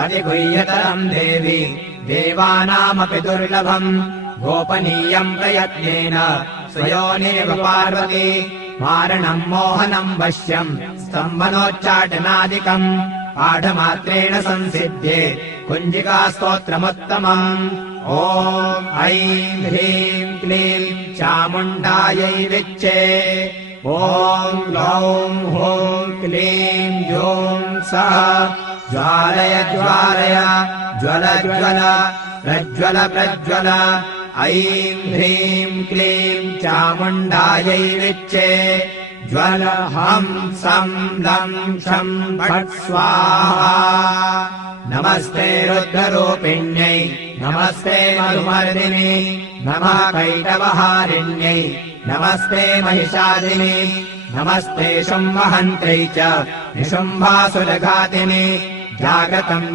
अतिगुह्यतरम् देवि देवानामपि दुर्लभम् गोपनीयम् प्रयत्नेन स्वयोनिरिव पार्वती मारणम् मोहनम् वश्यम् स्तम्भनोच्चाटनादिकम् पाठमात्रेण संसिध्ये कुञ्जिका स्तोत्रमुत्तमम् ॐ ऐं ह्रीं क्लीं चामुण्डायै विच्चे ॐ ग्लौं हूं क्लीं जूं सः ज्वालय ज्वालय ज्वल ज्वल प्रज्वल प्रज्वल ऐं ह्रीं क्लीं चामुण्डायै विच्चे ज्वल हं सं लं शं फट् स्वाहा नमस्ते रुद्ररूपिण्यै नमस्ते मरुमर्दिनि नमः कैटवहारिण्यै नमस्ते महिषादिनि नमस्ते शुम्भहन्त्रै च निशुम्भासुरघातिनि जागतम्